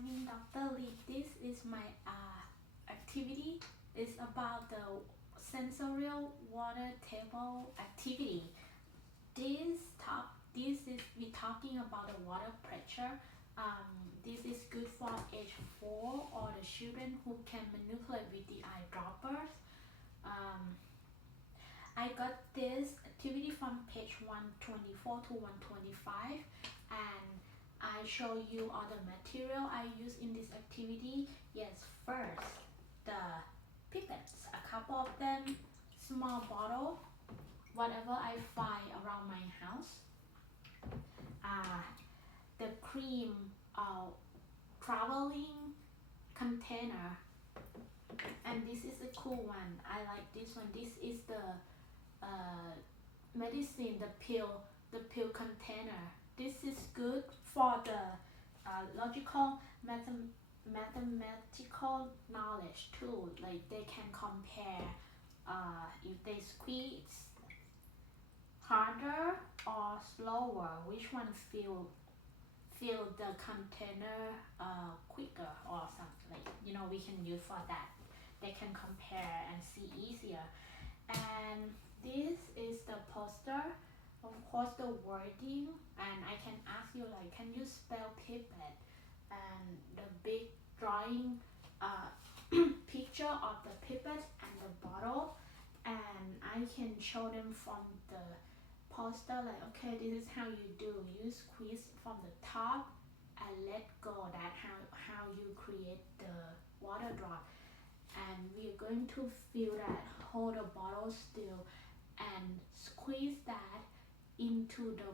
morning, Dr. Lee. This is my activity. It's about the sensorial water table activity. This is we talking about the water pressure. This is good for age 4 or the children who can manipulate with the eyedroppers. Um, I got this activity from page 124 to 125, and I show you all the material I use in this activity. Yes, first the pipettes, a couple of them, small bottle, whatever I find around my house. Uh, the cream traveling container, and this is a cool one. I like this one. This is the medicine, the pill container. This is good for the logical mathematical knowledge too. Like they can compare if they squeeze harder or slower, which one fill the container quicker or something. Like we can use for that. They can compare and see easier. And this is the poster, of course the wording, and I can ask you like, can you spell pipette? And the big drawing picture of the pipette and the bottle, and I can show them from the poster like, okay, this is how you do. You squeeze from the top and let go. That how you create the water drop. And we're going to fill that, hold the bottle still, and squeeze that into the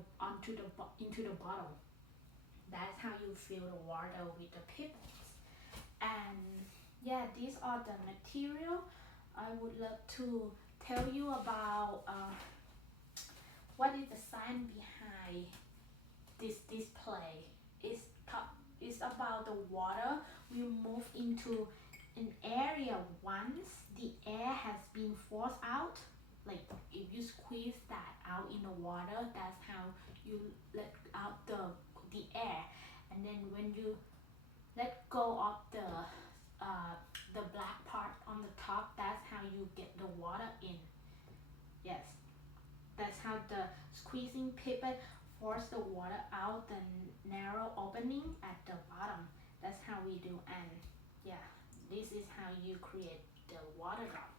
bottle. That's how you fill the water with the pipettes. And yeah, these are the material. I would love to tell you about what is the science behind this display. It's about the water we move into an area once the air has been forced out. Like if you squeeze that out in the water, that's how you let out the air. And then when you let go of the black part on the top, that's how you get the water in. Yes, that's how the squeezing pipette force the water out the narrow opening at the bottom. That's how we do. And yeah, this is how you create the water drop.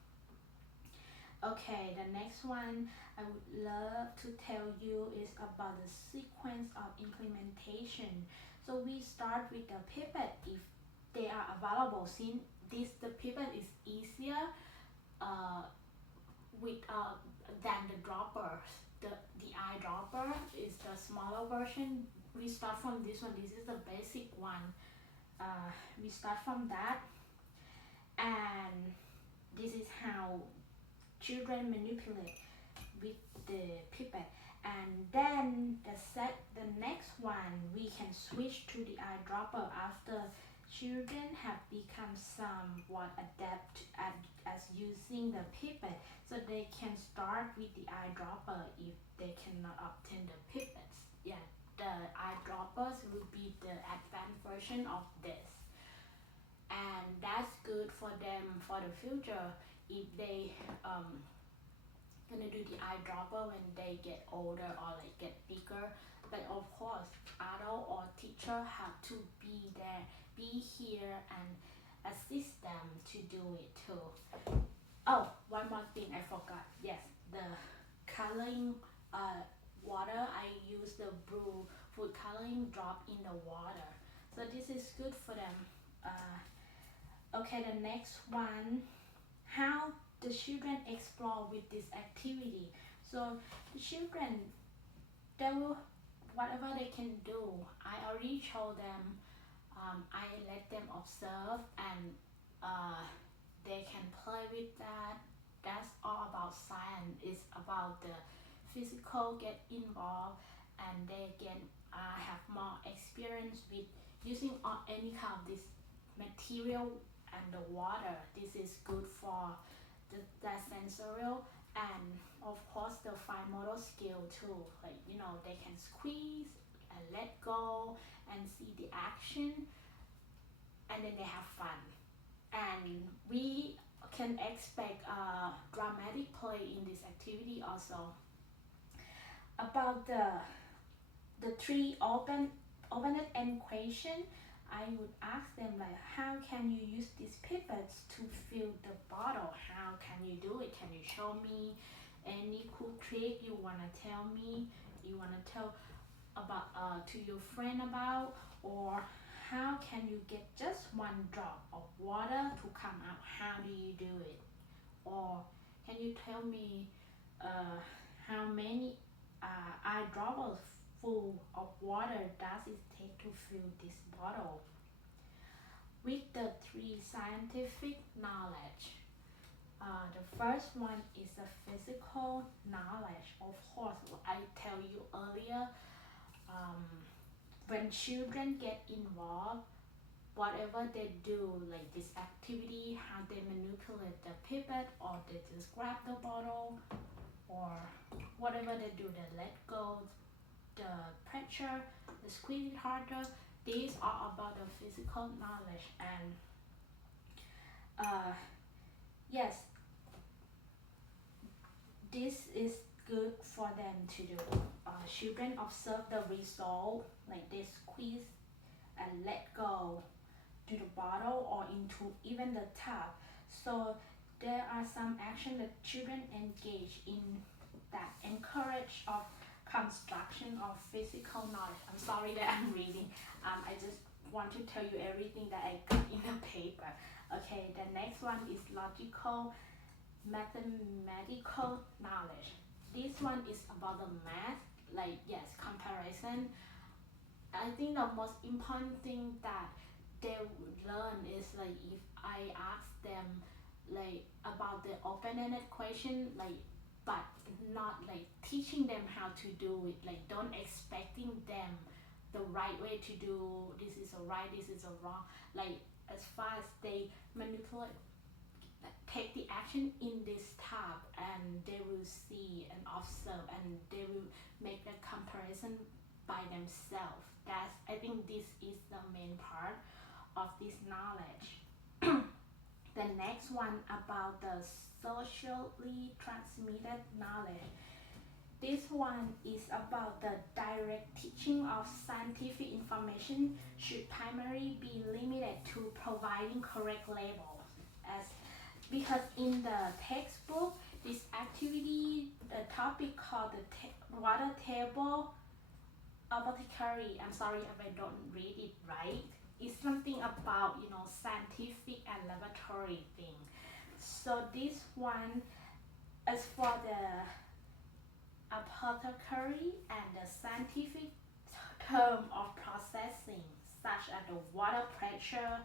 Okay, the next one I would love to tell you is about the sequence of implementation. So we start with the pipette if they are available. Since the pipette is easier with than the droppers. The eyedropper is the smaller version. We start from this one. This is the basic one. We start from that, and this is how children manipulate with the pipette. And then the next one we can switch to the eyedropper after children have become somewhat adept as using the pipette, so they can start with the eyedropper if they cannot obtain the pipettes. Yeah, the eyedroppers will be the advanced version of this, and that's good for them for the future if they gonna do the eyedropper when they get older or like get bigger. But of course, adult or teacher have to be there, be here, and assist them to do it too. Oh, one more thing I forgot. Yes, the coloring water. I use the blue food coloring drop in the water. So this is good for them. Okay, the next one, how the children explore with this activity. So the children, they will whatever they can do. I already showed them. I let them observe, and they can play with that. That's all about science. It's about the physical get involved, and they can have more experience with using any kind of this material and the water. This is good for the sensorial, and of course the fine motor skill too. Like they can squeeze and let go and see the action. and then they have fun. And we can expect dramatic play in this activity also. About the three open-ended question, I would ask them like, how can you use these pipettes to fill the bottle? How can you do it? Can you show me any cool trick you wanna tell me? You wanna tell about to your friend about, or how can you get just one drop of water to come out? How do you do it? Or can you tell me uh, how many eyedroppers full of water does it take to fill this bottle? With the three scientific knowledge, the first one is the physical knowledge. Of course, I tell you earlier, um, when children get involved, whatever they do, like this activity, how they manipulate the pipette, or they just grab the bottle, or whatever they do, they let go the pressure, they squeeze it harder. These are about the physical knowledge. And uh, yes, this is good for them to do. Children observe the result, like they squeeze and let go to the bottle or into even the tap. So there are some action that children engage in that encourage of construction of physical knowledge. I'm sorry that I'm reading. I just want to tell you everything that I got in the paper. Okay, the next one is logical mathematical knowledge. This one is about the math, like yes, comparison. I think the most important thing that they would learn is like if I ask them like about the open-ended question, like but not like teaching them how to do it, like don't expecting them the right way to do this is a right, this is a wrong. Like as far as they manipulate, take the action in this tab, and they will see and observe, and they will make the comparison by themselves. That's, I think this is the main part of this knowledge. The next one about the socially transmitted knowledge. This one is about the direct teaching of scientific information should primarily be limited to providing correct labels. As because in the textbook, this activity, the topic called the water table apothecary, I'm sorry if I don't read it right, is something about scientific and laboratory thing. So this one is for the apothecary and the scientific term of processing, such as the water pressure.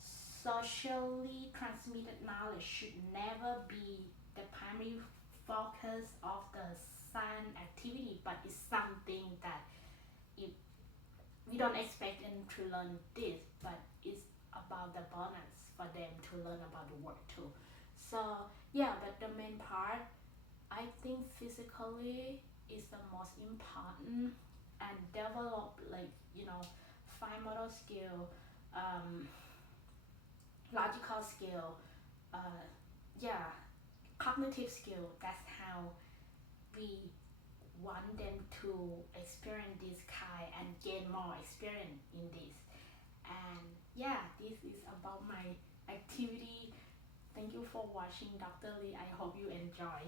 Socially transmitted knowledge should never be the primary focus of the science activity, but it's something that it, we don't expect them to learn this, but it's about the bonus for them to learn about the work too. So yeah, but the main part, I think physically is the most important, and develop like fine motor skill, logical skill, yeah, cognitive skill. That's how we want them to experience this kind and gain more experience in this. And yeah, this is about my activity. Thank you for watching, Dr. Lee. I hope you enjoy.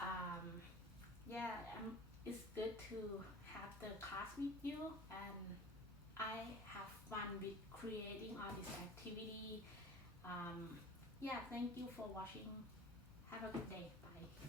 Um, yeah, it's good to have the class with you, and I have fun with creating all this activity. Yeah, thank you for watching. Have a good day. Bye.